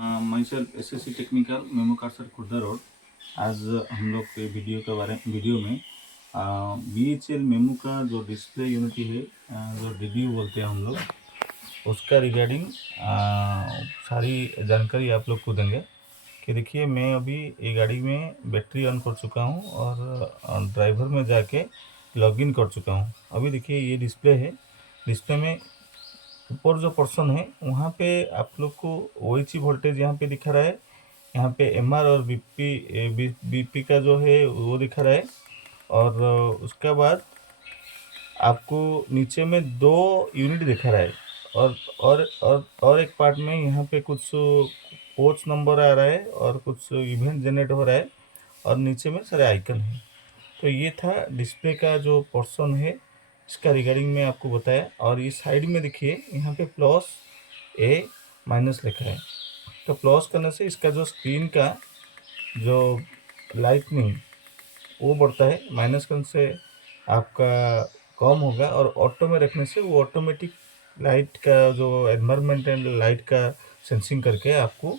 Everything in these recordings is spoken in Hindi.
My self SSC technical memo cursor Khurda road. आज हम लोग के वीडियो में बीएचएल मेमो का जो डिस्प्ले यूनिटी है, जो डीडीयू बोलते हैं हम लोग, उसका रिगार्डिंग सारी जानकारी आप लोग को देंगे। कि देखिए, मैं अभी ये गाड़ी में बैटरी ऑन कर चुका हूँ और ड्राइवर में जाके लॉगिन कर चुका हूँ। अभी देखिए, ये डिस्प्ले है। डिस्प्ले में ऊपर जो पोर्शन है वहाँ पे आप लोग को OHC वोल्टेज यहाँ पे दिखा रहा है। यहाँ पे MR और BP का जो है वो दिखा रहा है। और उसके बाद आपको नीचे में 2 यूनिट दिखा रहा है। और एक पार्ट में यहाँ पे कुछ कोच नंबर आ रहा है और कुछ इवेंट जनरेट हो रहा है और नीचे में सारे आइकन है। तो ये था डिस्प्ले का जो पोर्शन है, इसका रिगार्डिंग में आपको बताया। और ये साइड में देखिए, यहाँ पे +A- लिखा है। तो प्लस करने से इसका जो स्क्रीन का जो लाइटनिंग वो बढ़ता है, माइनस करने से आपका कम होगा, और ऑटो में रखने से वो ऑटोमेटिक लाइट का जो एनवायरनमेंट एंड लाइट का सेंसिंग करके आपको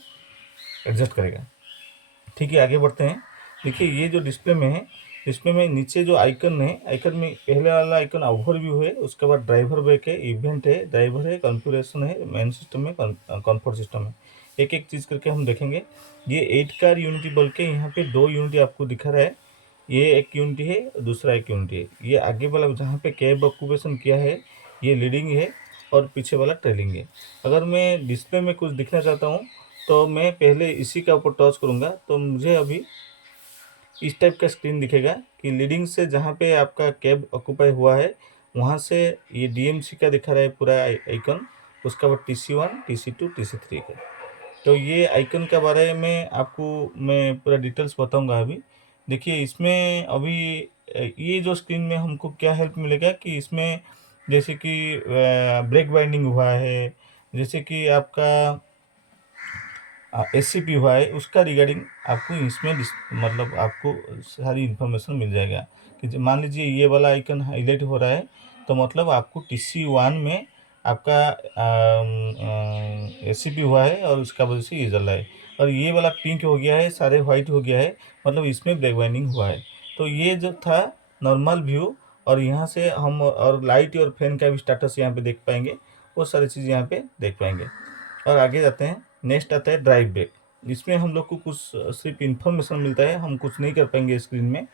एडजस्ट करेगा। ठीक है, आगे बढ़ते हैं। देखिए, ये जो डिस्प्ले में है, डिस्प्ले में नीचे जो आइकन है, आइकन में पहले वाला आइकन ओवरव्यू है, उसके बाद ड्राइवर बैक है, इवेंट है, ड्राइवर है, कॉन्फ़िगरेशन है, मेन सिस्टम है, कंफर्ट सिस्टम है। एक एक चीज़ करके हम देखेंगे। ये 8 कार यूनिटी बोल के यहाँ पे 2 यूनिटी आपको दिखा रहा है। ये एक यूनिटी है, दूसरा एक यूनिटी है। ये आगे वाला जहाँ पे कैब ऑक्यूपेशन किया है, ये लीडिंग है और पीछे वाला ट्रेलिंग है। अगर मैं डिस्प्ले में कुछ दिखना चाहता हूँ तो मैं पहले इसी का ऊपर टच करूँगा, तो मुझे अभी इस टाइप का स्क्रीन दिखेगा कि लीडिंग से जहाँ पे आपका कैब ऑक्यूपाई हुआ है वहाँ से ये DMC का दिखा रहा है पूरा आइकन। उसका बाद TC1, TC2, TC3 का। तो ये आइकन के बारे में आपको मैं पूरा डिटेल्स बताऊंगा अभी। देखिए, इसमें अभी ये जो स्क्रीन में हमको क्या हेल्प मिलेगा कि इसमें जैसे कि ब्रेक बाइंडिंग हुआ है, जैसे कि आपका SCP हुआ है, उसका रिगार्डिंग आपको इसमें मतलब आपको सारी इन्फॉर्मेशन मिल जाएगा। कि मान लीजिए ये वाला आइकन हाईलाइट हो रहा है, तो मतलब आपको TC1 में आपका SCP हुआ है और उसका वजह से ये जल रहा है। और ये वाला पिंक हो गया है, सारे वाइट हो गया है, मतलब इसमें ब्लैक बाइंडिंग हुआ है। तो ये जो था नॉर्मल व्यू, और यहाँ से हम और लाइट और फैन का भी स्टेटस यहाँ पे देख पाएंगे। वो सारी चीज़ यहाँ पे देख पाएंगे। और आगे जाते हैं। नेक्स्ट आता है ड्राइव बैक। इसमें हम लोग को कुछ सिर्फ इन्फॉर्मेशन मिलता है, हम कुछ नहीं कर पाएंगे स्क्रीन में।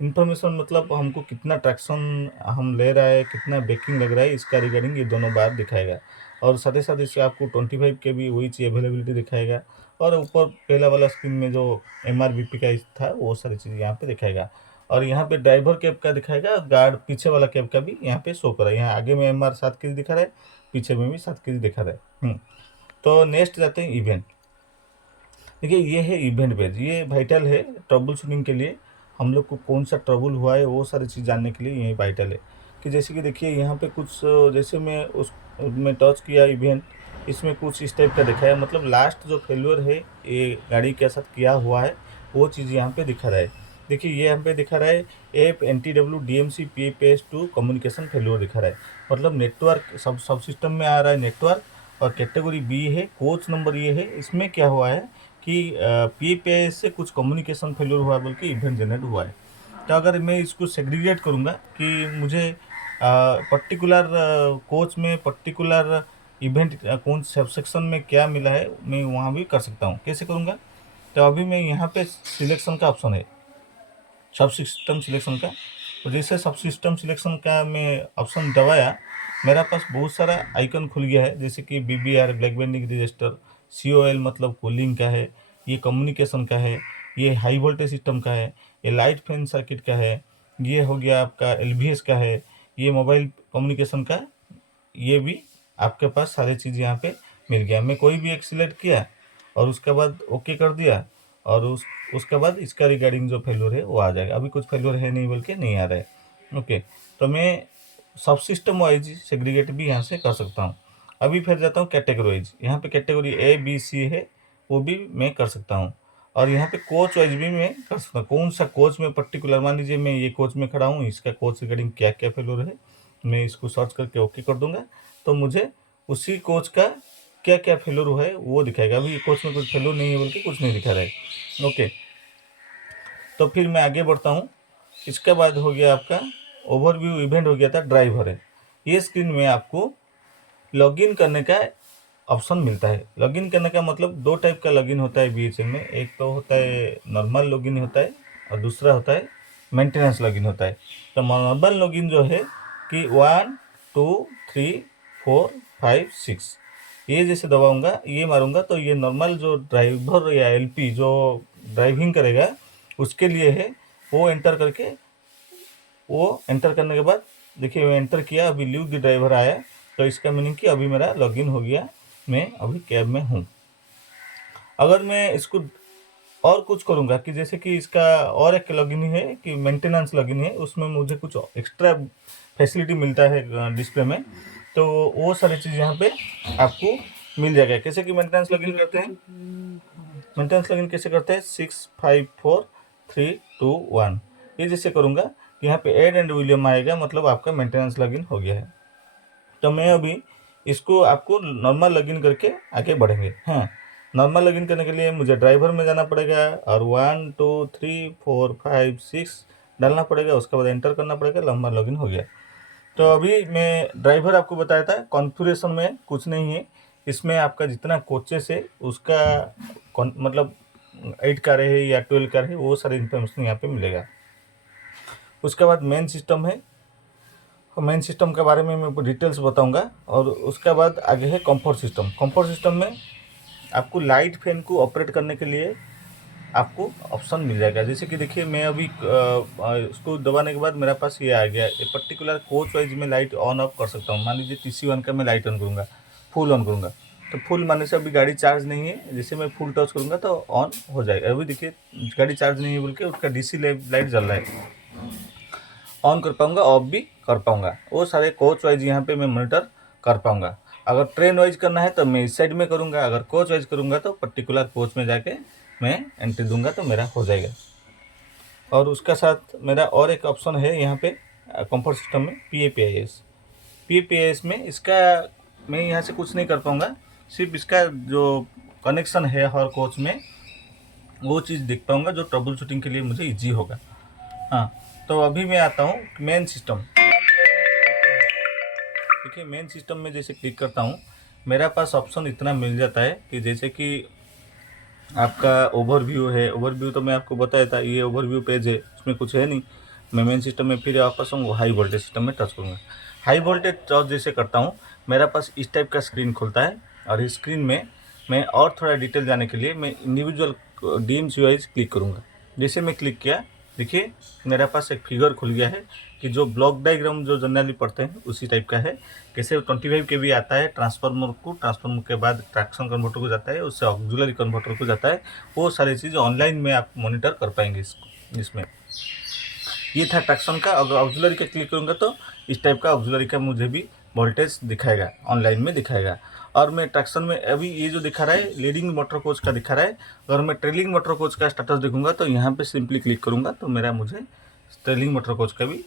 इन्फॉर्मेशन मतलब हमको कितना ट्रैक्शन हम ले रहा है, कितना ब्रेकिंग लग रहा है, इसका रिगार्डिंग ये दोनों बार दिखाएगा। और साथ ही साथ इससे आपको 25 के भी वही चीज़ अवेलेबिलिटी दिखाएगा। और ऊपर पहला वाला स्क्रीन में जो MRBP का था वो सारी चीज़ यहाँ पे दिखाएगा। और यहाँ पे ड्राइवर कैब का दिखाएगा, गार्ड पीछे वाला कैब का भी यहाँ पे शो कर रहा है। यहाँ आगे में MR 7 kg दिखा रहा है, पीछे में भी 7 kg दिखा रहा है। तो नेक्स्ट जाते हैं इवेंट। देखिए, ये है इवेंट पेज। ये वाइटल है ट्रबल शूटिंग के लिए। हम लोग को कौन सा ट्रबल हुआ है वो सारी चीज़ जानने के लिए ये वाइटल है। कि जैसे कि देखिए, यहाँ पे कुछ जैसे मैं उसमें टच किया इवेंट, इसमें कुछ इस टाइप का दिखाया, मतलब लास्ट जो फेल्यूर है ये गाड़ी के साथ किया हुआ है वो चीज़ यहाँ पे दिखा रहा है। देखिए, ये यहाँ पे दिखा रहा है FNTW DMC PAS2 communication failure दिखा रहा है। मतलब नेटवर्क सब सिस्टम में आ रहा है नेटवर्क। और कैटेगरी B है, कोच नंबर ये है। इसमें क्या हुआ है कि PAS से कुछ कम्युनिकेशन फेल्यूर हुआ बोल के इवेंट जनरेट हुआ है। तो अगर मैं इसको सेग्रीगेट करूँगा कि मुझे पर्टिकुलर कोच में पर्टिकुलर इवेंट कौन सब सेक्शन में क्या मिला है, मैं वहाँ भी कर सकता हूँ। कैसे करूँगा? तो अभी मैं यहाँ पे सिलेक्शन का ऑप्शन है, सब सिस्टम सिलेक्शन का। तो जैसे सब सिस्टम सिलेक्शन का मैं ऑप्शन दबाया, मेरा पास बहुत सारा आइकन खुल गया है। जैसे कि BBR black banding register, COL मतलब कूलिंग का है, ये कम्युनिकेशन का है, ये हाई वोल्टेज सिस्टम का है, ये लाइट फैन सर्किट का है, ये हो गया आपका LVS का है, ये मोबाइल कम्युनिकेशन का। ये भी आपके पास सारी चीज़ यहाँ पे मिल गया। मैं कोई भी एक सिलेक्ट किया और उसके बाद ओके कर दिया, और उसके बाद इसका रिगार्डिंग जो फेल्योर है वो आ जाएगा। अभी कुछ फेल्योर है नहीं बोल के नहीं आ रहा है। ओके, तो मैं सब सिस्टम वाइज सेग्रीगेट भी यहाँ से कर सकता हूँ। अभी फिर जाता हूँ कैटेगरी वाइज। यहाँ पे कैटेगरी A B C है, वो भी मैं कर सकता हूँ। और यहाँ पे कोच वाइज भी मैं कर सकता हूँ। कौन सा कोच में पर्टिकुलर, मान लीजिए मैं ये कोच में खड़ा हूँ, इसका कोच रिगार्डिंग क्या क्या फेल्योर है, मैं इसको सर्च करके ओके कर दूंगा। तो मुझे उसी कोच का क्या क्या फेलोर हुआ है वो दिखाएगा। अभी कोच में कुछ फेलोर नहीं है बोल के कुछ नहीं दिखा रहा है। ओके, तो फिर मैं आगे बढ़ता हूँ। इसके बाद हो गया आपका ओवरव्यू, इवेंट हो गया था, ड्राइवर है। ये स्क्रीन में आपको लॉगिन करने का ऑप्शन मिलता है। लॉगिन करने का मतलब दो टाइप का लॉगिन होता है बीएचएम में। एक तो होता है नॉर्मल लॉगिन होता है और दूसरा होता है मेंटेनेंस लॉगिन होता है। तो नॉर्मल लॉगिन जो है कि 1 2 3 4 5 6 ये जैसे दबाऊंगा, ये मारूंगा, तो ये नॉर्मल जो ड्राइवर या एलपी जो ड्राइविंग करेगा उसके लिए है। वो एंटर करके, वो एंटर करने के बाद देखिए मैं एंटर किया, अभी लीव द ड्राइवर आया, तो इसका मीनिंग कि अभी मेरा लॉगिन हो गया, मैं अभी कैब में हूँ। अगर मैं इसको और कुछ करूँगा कि जैसे कि इसका और एक लॉगिन है कि मेंटेनेंस लॉगिन है, उसमें मुझे कुछ एक्स्ट्रा फैसिलिटी मिलता है डिस्प्ले में, तो वो सारी चीज़ यहाँ पे आपको मिल जाएगा। कैसे कि मेंटेनेंस लॉगिन करते हैं, मेंटेनेंस लॉगिन कैसे करते हैं, 6 5 4 3 2 1 ये जैसे करूँगा कि यहाँ पे एड एंड विलियम आएगा, मतलब आपका मेंटेनेंस लॉगिन हो गया है। तो मैं अभी इसको आपको नॉर्मल लॉगिन करके आगे बढ़ेंगे। हाँ, नॉर्मल लॉगिन करने के लिए मुझे ड्राइवर में जाना पड़ेगा और 1 2 3 4 5 6 डालना पड़ेगा, उसके बाद एंटर करना पड़ेगा, नॉर्मल लॉगिन हो गया। तो अभी मैं ड्राइवर आपको बताया था, कॉन्फ़िगरेशन में कुछ नहीं है। इसमें आपका जितना कोचेस है उसका मतलब 8 कार है या 12 कार है, वो सारे इन्फॉर्मेशन यहाँ पे मिलेगा। उसके बाद मेन सिस्टम है, मेन सिस्टम के बारे में मैं डिटेल्स बताऊंगा। और उसके बाद आगे है कंफर्ट सिस्टम। कंफर्ट सिस्टम में आपको लाइट फैन को ऑपरेट करने के लिए आपको ऑप्शन मिल जाएगा। जैसे कि देखिए मैं अभी इसको दबाने के बाद मेरे पास ये आ गया, एक पर्टिकुलर कोच वाइज में लाइट ऑन ऑफ कर सकता हूँ। मान लीजिए TC1 का मैं लाइट ऑन करूँगा, फुल ऑन करूँगा, तो फुल मानने से अभी गाड़ी चार्ज नहीं है, जैसे मैं फुल टच करूँगा तो ऑन हो जाएगा। अभी देखिए गाड़ी चार्ज नहीं है बोल के उसका DC लाइट जल रहा है, ऑन कर पाऊँगा, ऑफ भी कर पाऊँगा। वो सारे कोच वाइज यहाँ पे मैं मॉनिटर कर पाऊँगा। अगर ट्रेन वाइज करना है तो मैं इस साइड में करूँगा, अगर कोच वाइज करूँगा तो पर्टिकुलर कोच में जाके मैं एंट्री दूंगा तो मेरा हो जाएगा। और उसका साथ मेरा और एक ऑप्शन है यहाँ पे कंफर्ट सिस्टम में, PAPIS में इसका मैं यहाँ से कुछ नहीं कर पाऊँगा, सिर्फ इसका जो कनेक्शन है हर कोच में वो चीज़ देख पाऊँगा, जो ट्रबल शूटिंग के लिए मुझे ईजी होगा। हाँ, तो अभी मैं आता हूँ मेन सिस्टम। देखिए मेन सिस्टम में जैसे क्लिक करता हूँ, मेरा पास ऑप्शन इतना मिल जाता है कि जैसे कि आपका ओवरव्यू है। ओवरव्यू तो मैं आपको बताया था, ये ओवरव्यू पेज है, उसमें कुछ है नहीं। मैं मेन सिस्टम में फिर वापस हूँ, हाई वोल्टेज सिस्टम में टच करूँगा। हाई वोल्टेज टच जैसे करता हूँ, मेरा पास इस टाइप का स्क्रीन खुलता है। और इस स्क्रीन में मैं और थोड़ा डिटेल जाने के लिए मैं इंडिविजुअल DMC वाइज क्लिक करूँगा। जैसे मैं क्लिक किया, देखिए मेरे पास एक फिगर खुल गया है कि जो ब्लॉक डायग्राम जो जनरली पढ़ते हैं उसी टाइप का है। कैसे 25 kV आता है ट्रांसफार्मर को, ट्रांसफार्मर के बाद ट्रैक्शन कन्वर्टर को जाता है, उससे ऑक्सिलरी कन्वर्टर को जाता है। वो सारी चीज़ ऑनलाइन में आप मॉनिटर कर पाएंगे इसमें। ये था ट्रैक्शन का। अगर ऑक्सिलरी का क्लिक करूँगा तो इस टाइप का ऑक्सिलरी का मुझे भी वोल्टेज दिखाएगा, ऑनलाइन में दिखाएगा। और मैं ट्रैक्शन में अभी ये जो दिखा रहा है लीडिंग मोटर कोच का दिखा रहा है। अगर मैं ट्रेलिंग मोटर कोच का स्टेटस देखूंगा तो यहाँ पे सिंपली क्लिक करूँगा तो मेरा मुझे ट्रेलिंग मोटर कोच का भी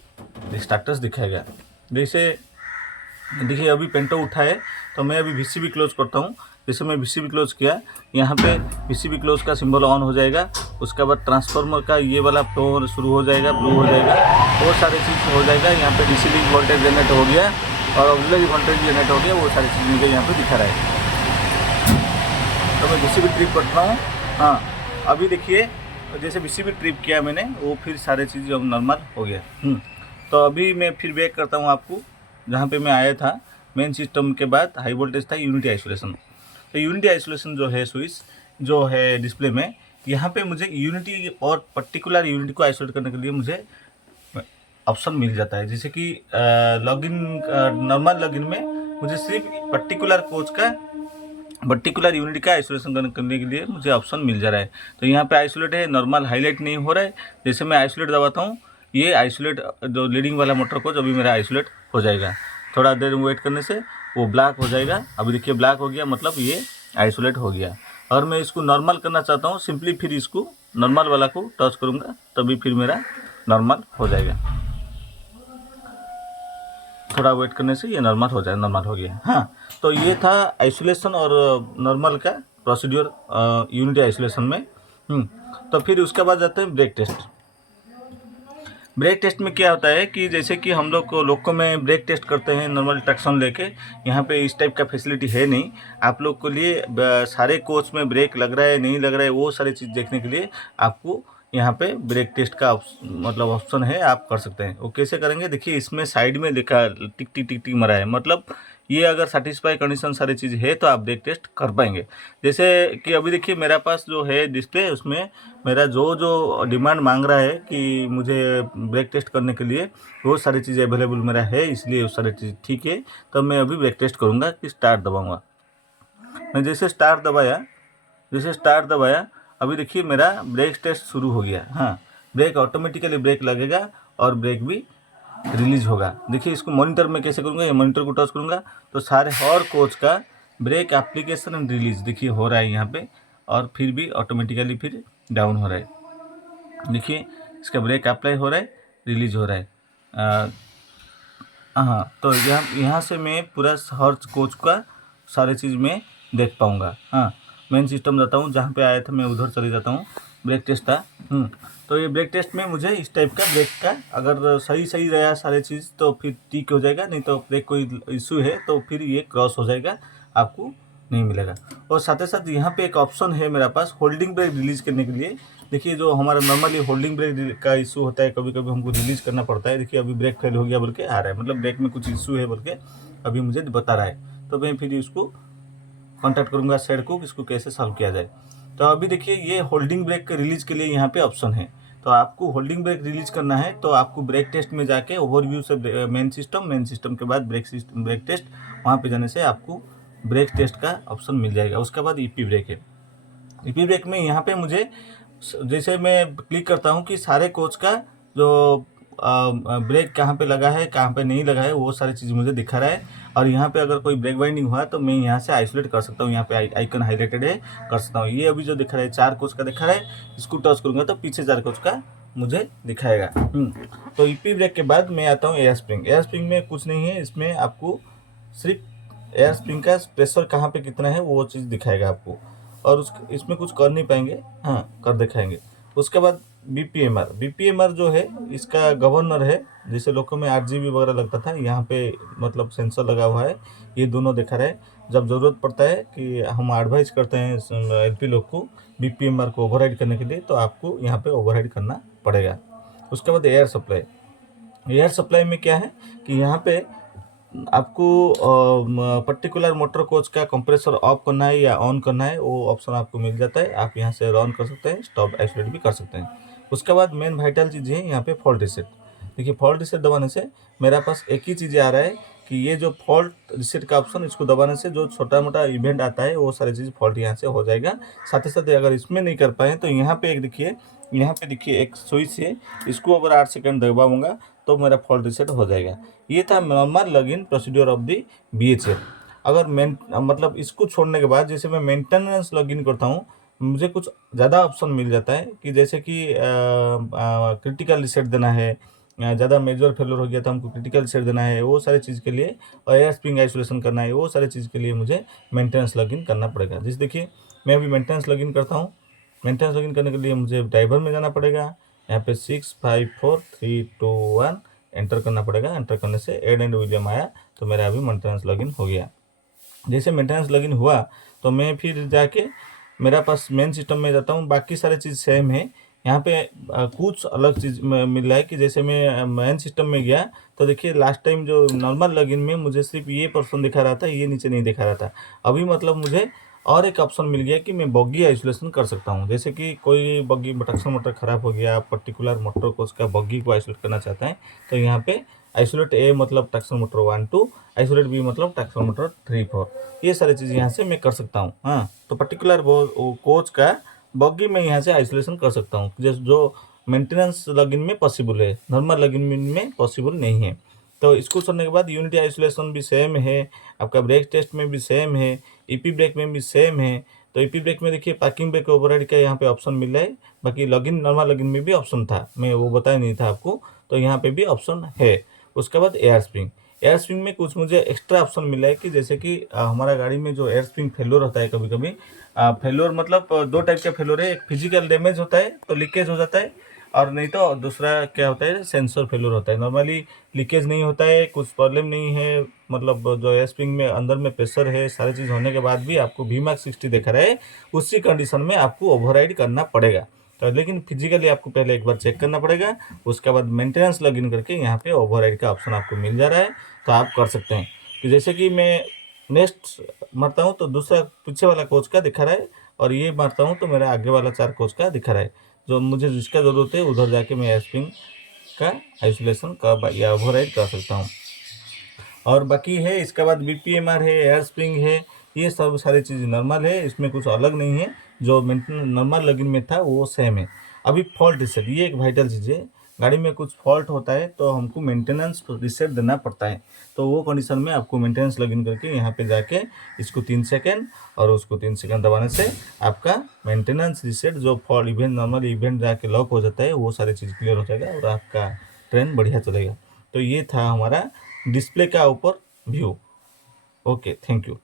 स्टेटस दिखाएगा। जैसे देखिए अभी पेंटो उठा है तो मैं अभी VCB क्लोज करता हूँ। जैसे मैं VCB क्लोज किया, यहाँ पे VCB क्लोज का सिंबल ऑन हो जाएगा। उसके बाद ट्रांसफार्मर का ये वाला फ्लो शुरू हो जाएगा, ब्लू हो जाएगा, वो सारी चीज़ हो जाएगा। यहाँ पे रिसीविंग वोल्टेज जनरेट हो गया और ऑक्सिलरी वोल्टेज जनरेट हो गया, वो सारी चीज़ मुझे यहाँ पे दिखा रहा है। तो मैं VCB ट्रिप करता हूँ। हाँ, अभी देखिए जैसे VCB ट्रिप किया मैंने, वो फिर सारी चीज़ अब नॉर्मल हो गया। तो अभी मैं फिर बैक करता हूँ आपको जहाँ पे मैं आया था। मेन सिस्टम के बाद हाई वोल्टेज था यूनिटी आइसोलेशन। तो यूनिटी आइसोलेशन जो है स्विच जो है डिस्प्ले में, यहाँ पे मुझे यूनिटी और पर्टिकुलर यूनिटी को आइसोलेट करने के लिए मुझे ऑप्शन मिल जाता है। जैसे कि लॉगिन नॉर्मल लॉगिन में मुझे सिर्फ पर्टिकुलर कोच का पर्टिकुलर यूनिट का आइसोलेशन करने के लिए मुझे ऑप्शन मिल जा रहा है। तो यहाँ पे आइसोलेट है, नॉर्मल हाईलाइट नहीं हो रहा है। जैसे मैं आइसोलेट दबाता हूँ, ये आइसोलेट जो लीडिंग वाला मोटर कोच अभी मेरा आइसोलेट हो जाएगा। थोड़ा देर वेट करने से वो ब्लैक हो जाएगा। अभी देखिए ब्लैक हो गया, मतलब ये आइसोलेट हो गया। और मैं इसको नॉर्मल करना चाहता हूँ, सिंपली फिर इसको नॉर्मल वाला को टच करूँगा तभी फिर मेरा नॉर्मल हो जाएगा। थोड़ा वेट करने से ये नॉर्मल हो जाए, नॉर्मल हो गया। हाँ, तो ये था आइसोलेशन और नॉर्मल का प्रोसीड्योर यूनिटी आइसोलेशन में। तो फिर उसके बाद जाते हैं ब्रेक टेस्ट। ब्रेक टेस्ट में क्या होता है कि जैसे कि हम लोग को में ब्रेक टेस्ट करते हैं नॉर्मल ट्रैक्शन लेके, यहाँ पे इस टाइप का फैसिलिटी है नहीं। आप लोग के लिए सारे कोच में ब्रेक लग रहा है नहीं लग रहा है वो सारी चीज़ देखने के लिए आपको यहाँ पे ब्रेक टेस्ट का मतलब ऑप्शन है, आप कर सकते हैं। वो कैसे करेंगे, देखिए इसमें साइड में लिखा टिक टिक टिक टिक मरा है, मतलब ये अगर सेटिस्फाई कंडीशन सारी चीज़ है तो आप ब्रेक टेस्ट कर पाएंगे। जैसे कि अभी देखिए मेरा पास जो है डिस्प्ले, उसमें मेरा जो डिमांड मांग रहा है कि मुझे ब्रेक टेस्ट करने के लिए वो सारी चीज़ें अवेलेबल मेरा है, इसलिए वो सारी चीज़ ठीक है। तब मैं अभी ब्रेक टेस्ट करूँगा कि स्टार्ट दबाऊँगा। मैं जैसे स्टार्ट दबाया अभी देखिए मेरा ब्रेक टेस्ट शुरू हो गया। हाँ, ब्रेक ऑटोमेटिकली ब्रेक लगेगा और ब्रेक भी रिलीज होगा। देखिए इसको मॉनिटर में कैसे करूँगा, ये मॉनिटर को टच करूँगा तो सारे हर कोच का ब्रेक एप्लीकेशन एंड रिलीज देखिए हो रहा है यहाँ पे, और फिर भी ऑटोमेटिकली फिर डाउन हो रहा है। देखिए इसका ब्रेक अप्लाई हो रहा है, रिलीज हो रहा है। हाँ, तो यहाँ से मैं पूरा हर कोच का सारे चीज़ में देख पाऊँगा। हाँ, मेन सिस्टम जाता हूँ, जहाँ पे आया था मैं उधर चले जाता हूँ। ब्रेक टेस्ट था। तो ये ब्रेक टेस्ट में मुझे इस टाइप का ब्रेक का अगर सही रहा सारे चीज़ तो फिर ठीक हो जाएगा, नहीं तो ब्रेक कोई इशू है तो फिर ये क्रॉस हो जाएगा, आपको नहीं मिलेगा। और साथ ही साथ यहाँ पे एक ऑप्शन है मेरा पास होल्डिंग ब्रेक रिलीज़ करने के लिए। देखिए जो हमारा नॉर्मली होल्डिंग ब्रेक का इशू होता है, कभी कभी हमको रिलीज़ करना पड़ता है। देखिए अभी ब्रेक फेल हो गया बोल के आ रहा है, मतलब ब्रेक में कुछ इशू है बोल के अभी मुझे बता रहा है। तो मैं फिर उसको कॉन्टैक्ट करूँगा सेड को, इसको कैसे सॉल्व किया जाए। तो अभी देखिए ये होल्डिंग ब्रेक रिलीज़ के लिए यहाँ पे ऑप्शन है। तो आपको होल्डिंग ब्रेक रिलीज़ करना है तो आपको ब्रेक टेस्ट में जाके ओवरव्यू से मेन सिस्टम के बाद ब्रेक टेस्ट, वहाँ पे जाने से आपको ब्रेक टेस्ट का ऑप्शन मिल जाएगा। उसके बाद ईपी ब्रेक है। ईपी ब्रेक में यहाँ पे मुझे जैसे मैं क्लिक करता हूँ कि सारे कोच का जो ब्रेक कहाँ पे लगा है कहाँ पे नहीं लगा है वो सारी चीज़ मुझे दिखा रहा है। और यहाँ पे अगर कोई ब्रेक बाइंडिंग हुआ तो मैं यहाँ से आइसोलेट कर सकता हूँ, यहाँ पे आइकन हाईलाइटेड है, कर सकता हूँ। ये अभी जो दिखा रहा है 4 कोच का दिखा रहा है, इसको टच करूँगा तो पीछे 4 कोच का मुझे दिखाएगा। तो ईपी ब्रेक के बाद मैं आता हूँ एयर स्प्रिंग। एयर स्प्रिंग में कुछ नहीं है, इसमें आपको सिर्फ एयर स्प्रिंग का प्रेशर कहाँ पे कितना है वो चीज़ दिखाएगा आपको, और इसमें कुछ कर नहीं पाएंगे, हाँ कर दिखाएंगे। उसके बाद बीपीएमआर जो है इसका गवर्नर है। जैसे लोगों में 8 GB वगैरह लगता था, यहाँ पे मतलब सेंसर लगा हुआ है, ये दोनों दिखा रहा है। जब ज़रूरत पड़ता है कि हम एडवाइस करते हैं एलपी लोग को बीपीएमआर को ओवरराइड करने के लिए, तो आपको यहाँ पे ओवरराइड करना पड़ेगा। उसके बाद एयर सप्लाई में क्या है कि यहाँ पे आपको पर्टिकुलर मोटर कोच का कंप्रेसर ऑफ करना है या ऑन करना है, वो ऑप्शन आपको मिल जाता है। आप यहाँ से रन कर सकते हैं, स्टॉप आइसोलेट भी कर सकते हैं। उसके बाद मेन वाइटल चीज़ है यहाँ पे फॉल्ट रिसेट। देखिए फॉल्ट रिसेट दबाने से मेरा पास एक ही चीज़ आ रहा है कि ये जो फॉल्ट रिसेट का ऑप्शन, इसको दबाने से जो छोटा मोटा इवेंट आता है वो सारी चीज़ फॉल्ट यहाँ से हो जाएगा। साथ ही साथ अगर इसमें नहीं कर पाए तो यहाँ पे देखिए एक स्विच है, इसको अगर 8 सेकंड दबाऊंगा तो मेरा फॉल्ट रिसेट हो जाएगा। ये था normal login procedure of the BHEL. अगर मतलब इसको छोड़ने के बाद जैसे मैं मेंटेनेंस लॉगिन करता हूँ, मुझे कुछ ज़्यादा ऑप्शन मिल जाता है कि जैसे कि क्रिटिकल रिसेट देना है, ज़्यादा मेजर फेलियर हो गया था हमको क्रिटिकल रिसेट देना है, वो सारी चीज़ के लिए, और एयर स्प्रिंग आइसोलेशन करना है, वो सारी चीज़ के लिए मुझे मेंटेनेंस लॉगिन करना पड़ेगा। जैसे देखिए मैं अभी मेंटेनेंस लॉगिन करता हूँ। मेंटेनेंस लॉगिन करने के लिए मुझे ड्राइवर में जाना पड़ेगा, यहाँ पे 6 5 4 3 2 1 एंटर करना पड़ेगा। एंटर करने से एड एंड विलियम आया तो मेरा अभी मेंटेनेंस लॉगिन हो गया। जैसे मेंटेनेंस लॉगिन हुआ तो मैं फिर जाके मेरा पास मेन सिस्टम में जाता हूँ, बाकी सारी चीज़ सेम है। यहाँ पे कुछ अलग चीज़ मिल रहा है कि जैसे मैं मेन सिस्टम में गया तो देखिए लास्ट टाइम जो नॉर्मल लॉगिन में मुझे सिर्फ ये पर्सन दिखा रहा था, ये नीचे नहीं दिखा रहा था। अभी मतलब मुझे और एक ऑप्शन मिल गया कि मैं बग्गी आइसोलेशन कर सकता हूँ। जैसे कि कोई बग्गी ट्रैक्शन मोटर ख़राब हो गया, पर्टिकुलर मोटर को उसका बग्गी को आइसोलेट करना चाहता है, तो यहाँ पे आइसोलेट ए मतलब ट्रैक्शन मोटर 1 2, आइसोलेट बी मतलब ट्रैक्शन मोटर 3 4, ये सारी चीज़ यहाँ से मैं कर सकता हूँ। हाँ, तो पर्टिकुलर वो कोच का बग्गी में यहाँ से आइसोलेशन कर सकता हूँ, जो मेंटेनेंस लॉगिन में पॉसिबल है, नॉर्मल लॉगिन में पॉसिबल नहीं है। तो इसको छोड़ने के बाद यूनिटी आइसोलेशन भी सेम है, आपका ब्रेक टेस्ट में भी सेम है, ईपी ब्रेक में भी सेम है। तो ईपी ब्रेक में देखिए पार्किंग ब्रेक ओवरराइड का यहाँ पे ऑप्शन मिल रहा है। बाकी लॉगिन नॉर्मल लॉगिन में भी ऑप्शन था, मैं वो बताया नहीं था आपको, तो यहाँ पे भी ऑप्शन है। उसके बाद एयर एयर स्प्रिंग में कुछ मुझे एक्स्ट्रा ऑप्शन मिला है कि जैसे कि हमारा गाड़ी में जो एयर स्प्रिंग फेल्योर होता है कभी कभी, फेल्योर मतलब दो टाइप का फेल्योर है, एक फिजिकल डैमेज होता है तो लीकेज हो जाता है, और नहीं तो दूसरा क्या होता है, सेंसर फेल्योर होता है। नॉर्मली लीकेज नहीं होता है, कुछ प्रॉब्लम नहीं है, मतलब जो एयर स्प्रिंग में अंदर में प्रेशर है, सारी चीज़ होने के बाद भी आपको वी मैक्स 60 दिखा रहा है, उसी कंडीशन में आपको ओवरराइड करना पड़ेगा। तो लेकिन फिजिकली आपको पहले एक बार चेक करना पड़ेगा, उसके बाद मेंटेनेंस लॉगिन करके यहाँ पे ओवरराइड का ऑप्शन आपको मिल जा रहा है, तो आप कर सकते हैं। कि जैसे कि मैं नेक्स्ट मारता हूँ तो दूसरा पीछे वाला कोच का दिखा रहा है, और ये मारता हूँ तो मेरा आगे वाला 4 कोच का दिखा रहा है। जो मुझे जिसका ज़रूरत है उधर जाके मैं एयर स्प्रिंग का आइसोलेशन का या ओवरराइड कर सकता हूँ। और बाकी है इसके बाद बीपीएमआर है, एयर स्प्रिंग है, ये सब सारी चीज़ नॉर्मल है, इसमें कुछ अलग नहीं है। जो मेंटेन नॉर्मल लॉगिन में था वो सेम है। अभी फॉल्ट रिसेट, ये एक वाइटल चीज़ है। गाड़ी में कुछ फॉल्ट होता है तो हमको मेंटेनेंस रिसेट देना पड़ता है, तो वो कंडीशन में आपको मेंटेनेंस लॉगिन करके यहाँ पे जाके इसको 3 सेकेंड और उसको 3 सेकेंड दबाने से आपका मेंटेनेंस रिसेट, जो फॉल्ट इवेंट नॉर्मल इवेंट जाके लॉक हो जाता है, वो सारी चीज़ क्लियर हो जाएगा और आपका ट्रेन बढ़िया चलेगा। तो ये था हमारा डिस्प्ले का ऊपर व्यू। Okay, thank you.